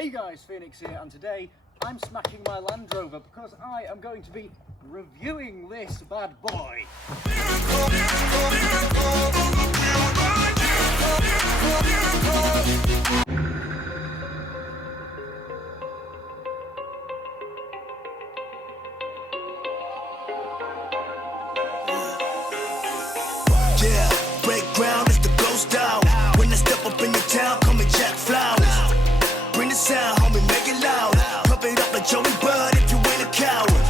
Hey guys, Phoenix here, and today I'm smacking my Land Rover because I am going to be reviewing this bad boy. Yeah, break ground is the ghost down. When I step up in the town, call me Jack Flowers. Bring the sound, homie, make it loud. Pump it up like Joey Bud if you ain't a coward.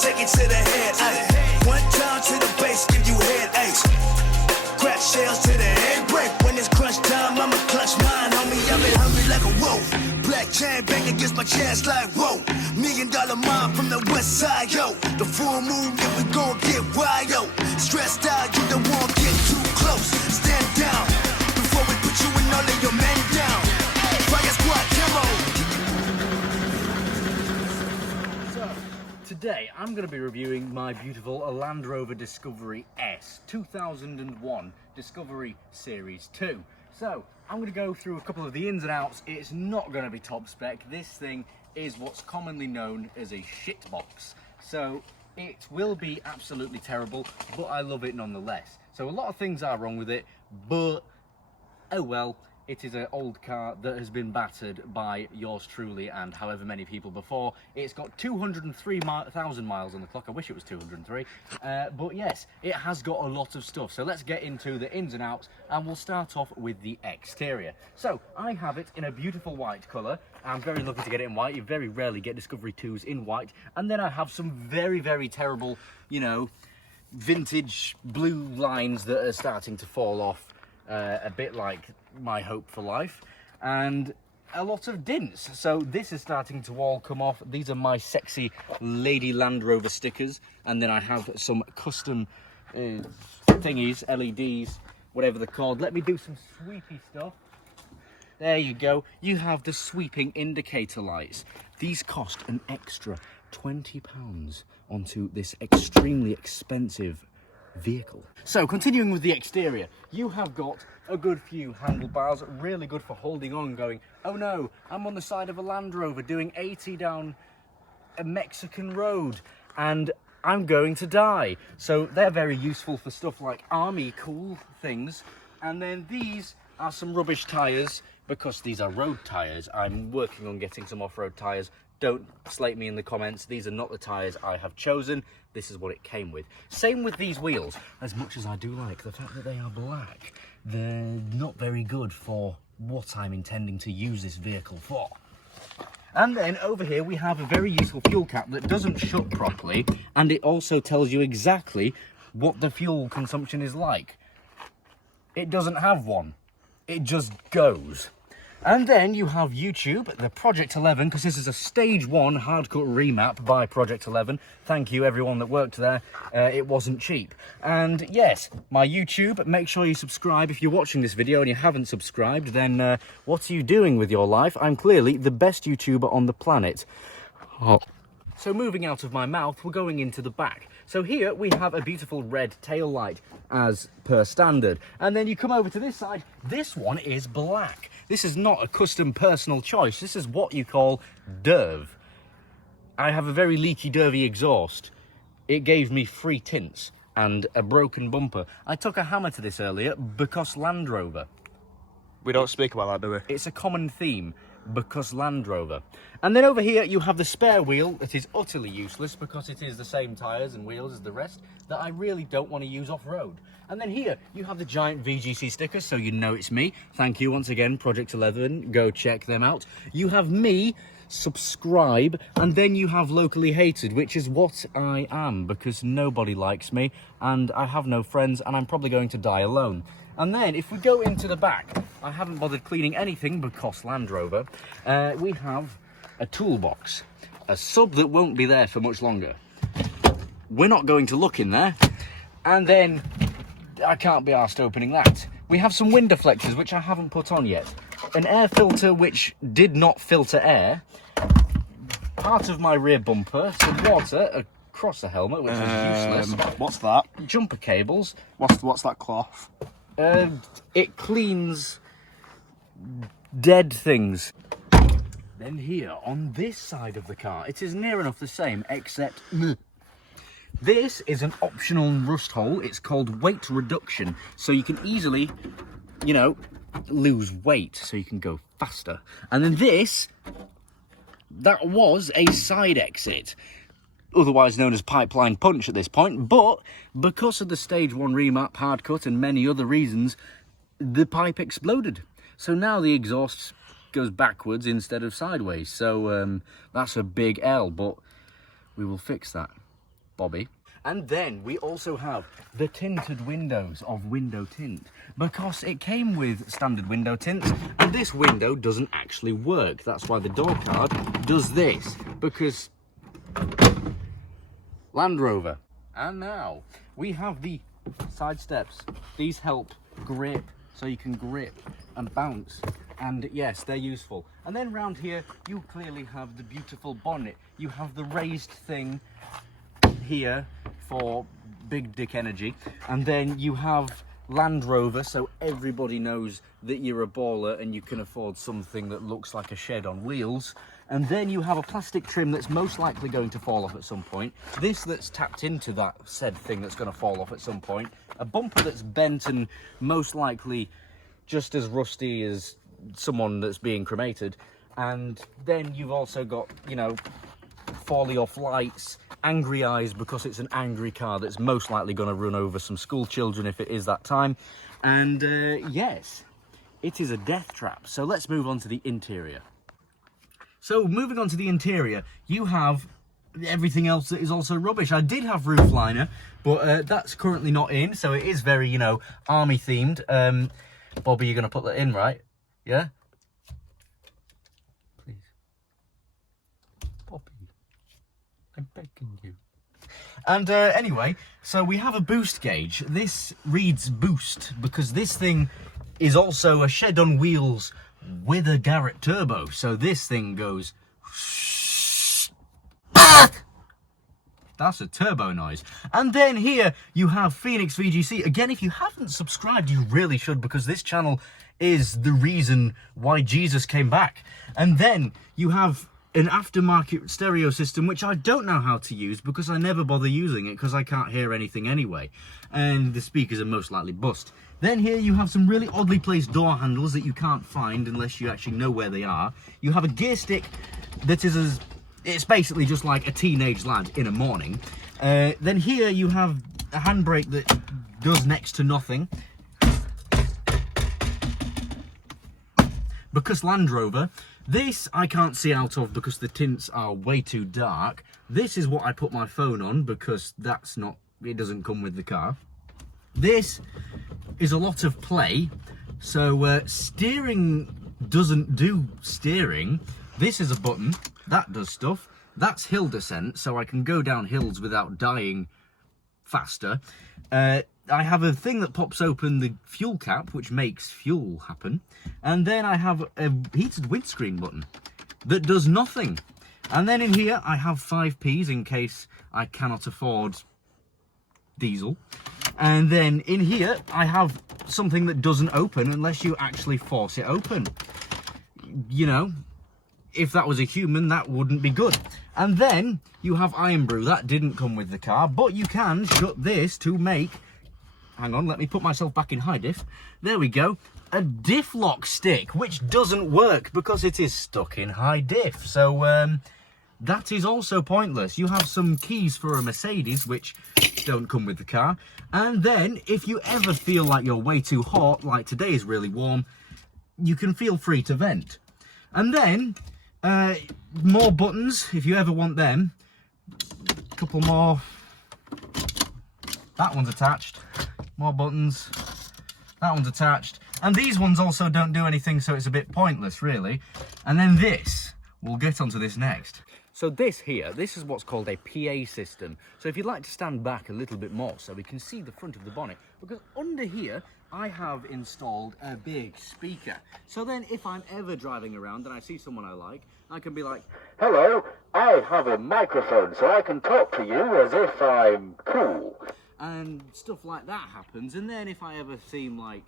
Take it to the head, ayy. One time to the base, give you head aches. Crack shells to the head break. When it's crunch time, I'ma clutch mine, homie. I've been hungry like a wolf. Black chain bang against my chest like whoa. $1 million mine from the west side, yo. The full moon, yeah, we gon' get wild, yo. Stressed out, you don't want to get too close. Stand down before we put you and all of your men down. Fire squad, camo. So, today I'm going to be reviewing my beautiful Land Rover Discovery S 2001 Discovery Series 2. So, I'm going to go through a couple of the ins and outs. It's not going to be top spec. This thing is what's commonly known as a shit box. So, it will be absolutely terrible, but I love it nonetheless. So a lot of things are wrong with it, but oh well, it is an old car that has been battered by yours truly and however many people before. It's got 203,000 miles on the clock. I wish it was 203, but yes, it has got a lot of stuff. So let's get into the ins and outs, and we'll start off with the exterior. So I have it in a beautiful white colour. I'm very lucky to get it in white. You very rarely get Discovery 2s in white. And then I have some very, very terrible, you know, vintage blue lines that are starting to fall off, a bit like my Hope for Life, and a lot of dints. So this is starting to all come off. These are my sexy Lady Land Rover stickers, and then I have some custom thingies, LEDs, whatever they're called. Let me do some sweepy stuff. There you go. You have the sweeping indicator lights. These cost an extra £20 onto this extremely expensive vehicle. So continuing with the exterior, you have got a good few handlebars, really good for holding on, going, oh no, I'm on the side of a Land Rover doing 80 down a Mexican road and I'm going to die. So they're very useful for stuff like army cool things. And then these are some rubbish tyres, because these are road tyres. I'm working on getting some off-road tyres. Don't slate me in the comments. These are not the tyres I have chosen. This is what it came with. Same with these wheels. As much as I do like the fact that they are black, they're not very good for what I'm intending to use this vehicle for. And then over here we have a very useful fuel cap that doesn't shut properly, and it also tells you exactly what the fuel consumption is like. It doesn't have one. It just goes. And then you have YouTube, the Project 11, because this is a Stage 1 hardcut remap by Project 11. Thank you, everyone that worked there. It wasn't cheap. And yes, my YouTube, make sure you subscribe. If you're watching this video and you haven't subscribed, then what are you doing with your life? I'm clearly the best YouTuber on the planet. Oh. So moving out of my mouth, we're going into the back. So here we have a beautiful red tail light as per standard. And then you come over to this side, this one is black. This is not a custom personal choice. This is what you call derv. I have a very leaky dervy exhaust. It gave me free tints and a broken bumper. I took a hammer to this earlier because Land Rover. We don't speak about that, do we? It's a common theme, because Land Rover. And then over here you have the spare wheel that is utterly useless because it is the same tyres and wheels as the rest that I really don't want to use off-road. And then here you have the giant V.G.C sticker, so you know it's me. Thank you once again, Project 11. Go check them out. You have me, subscribe, and then you have locally hated, which is what I am, because nobody likes me and I have no friends and I'm probably going to die alone. And then if we go into the back, I haven't bothered cleaning anything because Land Rover. We have a toolbox, a sub that won't be there for much longer. We're not going to look in there. And then I can't be arsed opening that. We have some wind deflectors, which I haven't put on yet. An air filter which did not filter air. Part of my rear bumper, some water across the helmet, which is useless. What's that? Jumper cables. What's that cloth? It cleans dead things. Then here, on this side of the car, it is near enough the same, except this is an optional rust hole. It's called weight reduction, so you can easily, you know, lose weight, so you can go faster. And then this, that was a side exit, otherwise known as pipeline punch at this point, but because of the stage 1 remap hard cut and many other reasons, the pipe exploded. So now the exhaust goes backwards instead of sideways. So that's a big L, but we will fix that, Bobby. And then we also have the tinted windows of Window Tint, because it came with standard window tints, and this window doesn't actually work. That's why the door card does this, because Land Rover. And now we have the side steps. These help grip, so you can grip and bounce, and yes, they're useful. And then round here you clearly have the beautiful bonnet. You have the raised thing here for big dick energy, and then you have Land Rover, so everybody knows that you're a baller and you can afford something that looks like a shed on wheels. And then you have a plastic trim that's most likely going to fall off at some point, this that's tapped into that said thing that's going to fall off at some point, a bumper that's bent and most likely just as rusty as someone that's being cremated, and then you've also got, you know, falling off lights, angry eyes because it's an angry car that's most likely going to run over some school children if it is that time. And yes, it is a death trap. So let's move on to the interior. So moving on to the interior, you have everything else that is also rubbish. I did have roof liner, but that's currently not in, so it is very, you know, army themed. Bobby, you're going to put that in, right? Yeah? Please. Bobby, I'm begging you. And anyway, so we have a boost gauge. This reads boost because this thing is also a shed on wheels with a Garrett turbo. So this thing goes... That's a turbo noise. And then here you have Phoenix V.G.C. Again, if you haven't subscribed, you really should, because this channel is the reason why Jesus came back. And then you have an aftermarket stereo system, which I don't know how to use because I never bother using it because I can't hear anything anyway. And the speakers are most likely bust. Then here you have some really oddly placed door handles that you can't find unless you actually know where they are. You have a gear stick that is it's basically just like a teenage lad in a morning. Then here you have a handbrake that does next to nothing. Because Land Rover, this I can't see out of because the tints are way too dark. This is what I put my phone on because that's not, it doesn't come with the car. This is a lot of play, so steering doesn't do steering. This is a button, that does stuff. That's hill descent, so I can go down hills without dying faster. I have a thing that pops open the fuel cap, which makes fuel happen. And then I have a heated windscreen button that does nothing. And then in here, I have 5Ps in case I cannot afford diesel. And then in here, I have something that doesn't open unless you actually force it open. You know, if that was a human, that wouldn't be good. And then you have Iron Brew. That didn't come with the car, but you can shut this to make... Hang on, let me put myself back in high diff. There we go. A diff lock stick, which doesn't work because it is stuck in high diff. So that is also pointless. You have some keys for a Mercedes, which don't come with the car. And then, if you ever feel like you're way too hot, like today is really warm, you can feel free to vent. And then, more buttons, if you ever want them. A couple more. That one's attached. More buttons. That one's attached. And these ones also don't do anything, so it's a bit pointless, really. And then this. We'll get onto this next. So this here, this is what's called a PA system. So if you'd like to stand back a little bit more so we can see the front of the bonnet, because under here, I have installed a big speaker. So then if I'm ever driving around and I see someone I like, I can be like, hello, I have a microphone so I can talk to you as if I'm cool. And stuff like that happens. And then if I ever seem like,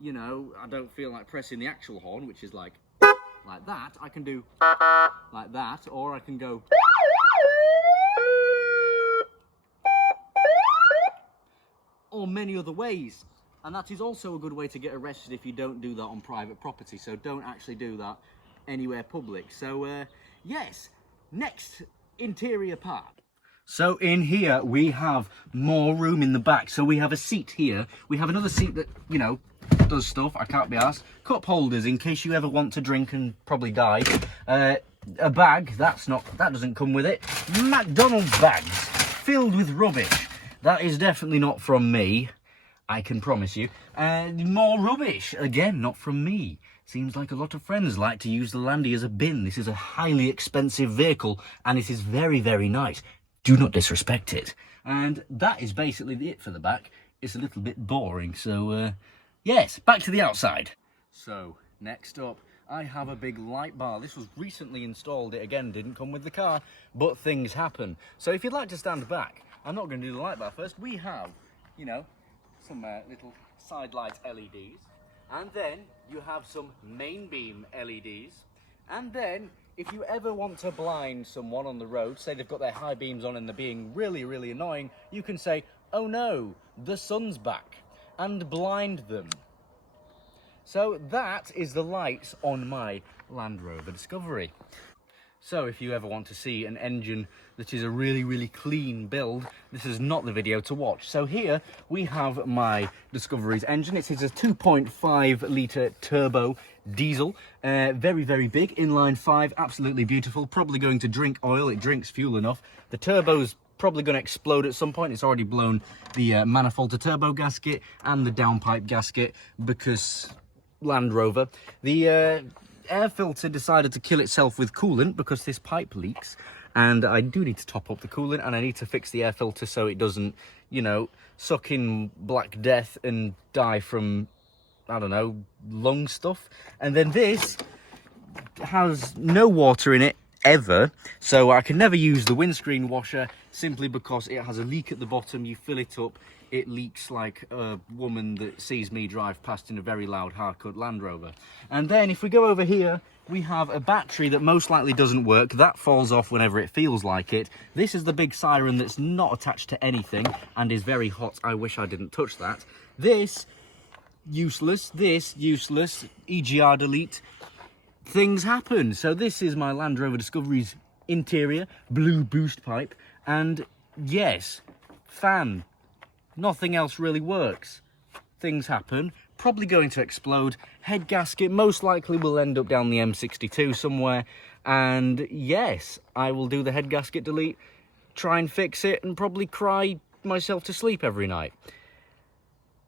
you know, I don't feel like pressing the actual horn, which is like, like that, I can do like that, or I can go or many other ways. And that is also a good way to get arrested if you don't do that on private property. So don't actually do that anywhere public. So yes, next interior part. So in here we have more room in the back. So we have a seat here. We have another seat that, you know, does stuff. I can't be asked. Cup holders in case you ever want to drink and probably die. A bag, that doesn't come with it. McDonald's bags filled with rubbish. That is definitely not from me, I can promise you. More rubbish, again, not from me. Seems like a lot of friends like to use the Landy as a bin. This is a highly expensive vehicle and it is very, very nice. Do not disrespect it. And that is basically it for the back. It's a little bit boring, so yes, back to the outside. So, next up, I have a big light bar. This was recently installed. It again didn't come with the car, but things happen. So if you'd like to stand back, I'm not going to do the light bar first. We have, you know, some little side light LEDs, and then you have some main beam LEDs, and then if you ever want to blind someone on the road, say they've got their high beams on and they're being really, really annoying, you can say, oh no, the sun's back, and blind them. So that is the lights on my Land Rover Discovery. So if you ever want to see an engine that is a really, really clean build, this is not the video to watch. So here we have my Discovery's engine. It is a 2.5 litre turbo diesel, very, very big, inline 5, absolutely beautiful, probably going to drink oil. It drinks fuel enough. The turbo's probably going to explode at some point. It's already blown the manifold to turbo gasket and the downpipe gasket because Land Rover. The air filter decided to kill itself with coolant because this pipe leaks, and I do need to top up the coolant, and I need to fix the air filter so it doesn't, you know, suck in black death and die from, I don't know, lung stuff. And then this has no water in it ever, so I can never use the windscreen washer simply because it has a leak at the bottom. You fill it up, it leaks like a woman that sees me drive past in a very loud hard-cut Land Rover. And then if we go over here, we have a battery that most likely doesn't work. That falls off whenever it feels like it. This is the big siren that's not attached to anything and is very hot. I wish I didn't touch that. This, useless. This, useless. EGR delete. Things happen. So this is my Land Rover Discovery's interior, blue boost pipe, and yes, fan. Nothing else really works. Things happen. Probably going to explode. Head gasket most likely will end up down the M62 somewhere. And yes, I will do the head gasket delete, try and fix it, and probably cry myself to sleep every night.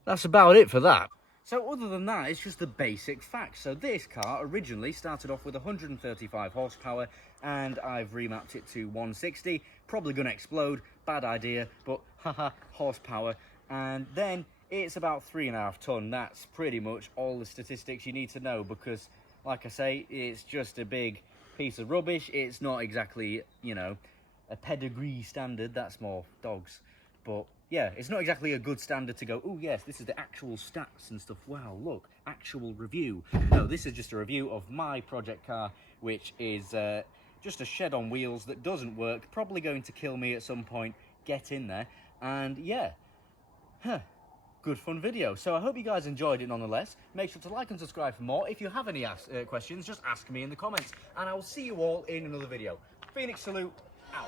That's about it for that. So other than that, it's just the basic facts. So this car originally started off with 135 horsepower, and I've remapped it to 160. Probably going to explode, bad idea, but haha, horsepower. And then it's about 3.5 ton. That's pretty much all the statistics you need to know, because like I say, it's just a big piece of rubbish. It's not exactly, you know, a pedigree standard. That's more dogs. But yeah, it's not exactly a good standard to go, oh yes, this is the actual stats and stuff. Wow, look, actual review. No, this is just a review of my project car, which is just a shed on wheels that doesn't work, probably going to kill me at some point. Get in there. And yeah, good fun video. So I hope you guys enjoyed it nonetheless. Make sure to like and subscribe for more. If you have any questions, just ask me in the comments, and I will see you all in another video. Phoenix salute, out.